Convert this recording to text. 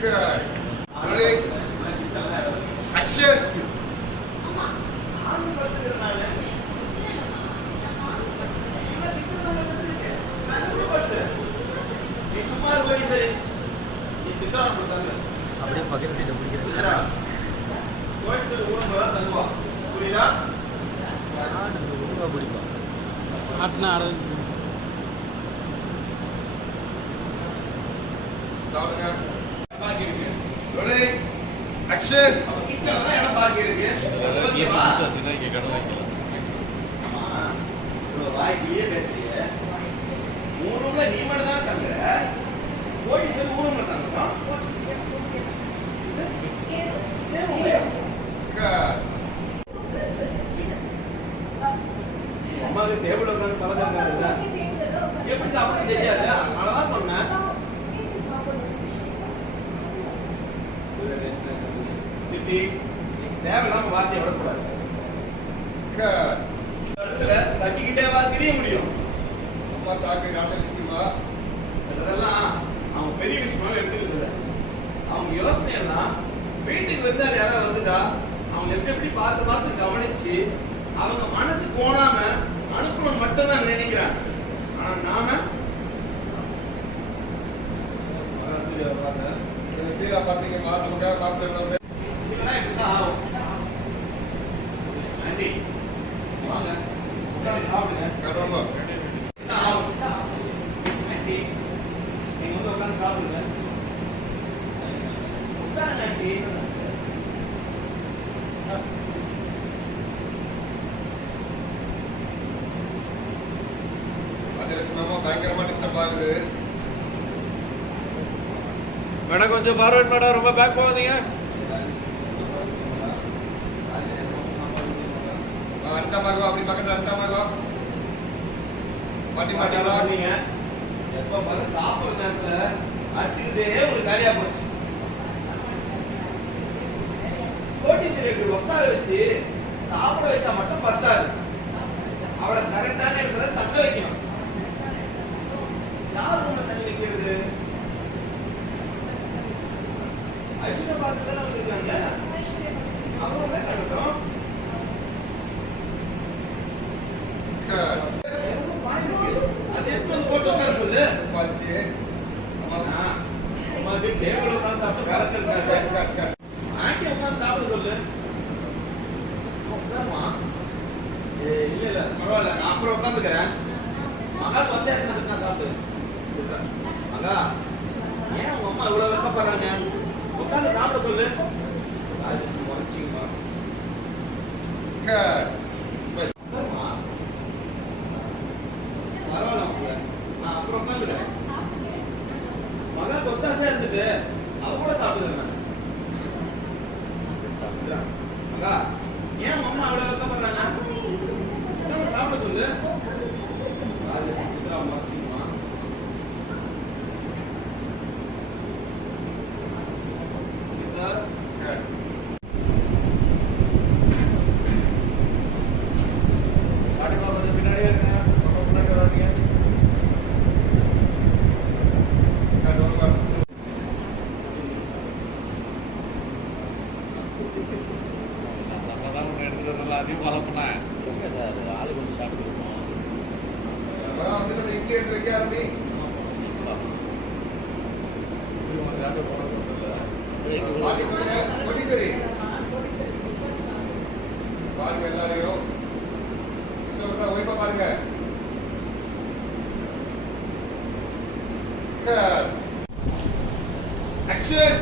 Good. Rolling. Action. அப்படியே பக்கத்து சீட்டை பிடிக்கிறேன். புரியுதா? ஒழுங்கா பிடிப்பா. ஆட்டினா ஆட சாப்பிடுங்க. Rolling. Action. நீ மட்டும் தானே தங்குற கோடீஸ்வரர் ஊருங்க தங்கணும் அம்மாவுக்கு டேபிள் உட்காந்து பழக்கம் எப்படி சாப்பிட தெரியாது அவ்வளவுதான் சொன்னேன். சிட்டி தேவையில்லாம வார்த்தையை விடக்கூடாது. இடத்துல தட்டிக்கிட்டே வா தெரிய முடியும். அம்மா சாக்கு நல்ல விஷயமா அதெல்லாம் அவங்க பெரிய விஷயமா எடுத்துக்கிறது. அவங்க யோசனை எல்லாம் வீட்டுக்கு வந்தால் யாராவது வந்துட்டா அவங்க எப்படி பார்த்து பார்த்து கவனிச்சு அவங்க மனசு போனாம அனுப்பணும் மட்டும் தான் நினைக்கிறாங்க. ஆனா நாம பாத்தீங்கன்னா நமக்காக சாப்பிட்டு இப்படிதான் ஆகும். நன்றி வாங்க உட்காந்து சாப்பிடுங்க. என்ன ஆகும் நன்றி நீங்க வந்து உட்காந்து சாப்பிடுங்க. உட்காருங்க நன்றி. பயங்கரமா டிஸ்டர்ப் ஆகுது. மேடம் கொஞ்சம் ஃபார்வர்ட் மேடம், ரொம்ப பேக் போகாதீங்க. அடுத்தமாக அப்படி பக்கத்துல அடுத்தமாக பாட்டி மாட்டாளா நீங்க எப்ப பாரு சாப்பிடுற நேரத்துல அடிச்சுக்கிட்டே ஒரு காலியா போச்சு. கோட்டீஸ்வரி இப்படி உட்கார வச்சு சாப்பிட வச்சா மட்டும் பத்தாது. அவளை கரெக்டான இடத்துல தங்க வைக்கணும். யார் உங்களை தண்ணி வைக்கிறது? ஐஸ்வர்யா பார்த்து தானே வந்திருக்காங்க. அவங்க தங்கட்டும். அது எப்படி வந்து போட்டு உட்கார சொல்லு. அம்மாவுக்கு டேபிள் உட்காந்து சாப்பிட்டு பழக்கம் இருக்காது. ஆண்டி உட்காந்து சாப்பிட சொல்லு. உட்காருமா. இல்ல இல்ல பரவாயில்ல, நான் அப்புறம் உட்காந்துக்கிறேன். மகா ஒத்தாசனத்துக்கு நான் சாப்பிட்டு மகா ஏன் உங்க அம்மா இவ்வளவு வெக்கப்படுறாங்க? உட்காந்து சாப்பிட சொல்லு. பரவாயில்ல நான் அப்புறம் உட்காந்துக்கிறேன். மகா கொத்தாசா இருந்துட்டு அவ கூட சாப்பிடுறேன். மகா ஏன் அம்மா அவ்வளவு வெக்கப்படுறாங்க? சாப்பிட சொல்லு. அதையும் ஃபாலோ பண்ணேன் சார். ஆளு கொஞ்சம் சாப்பிட்டு இருக்கோம். இட்லி எடுத்து வைக்க ஆரம்பி. சரி பாருங்க எல்லாரையும் ஒய்ஃபா பாருங்க. ஆக்ஷன்.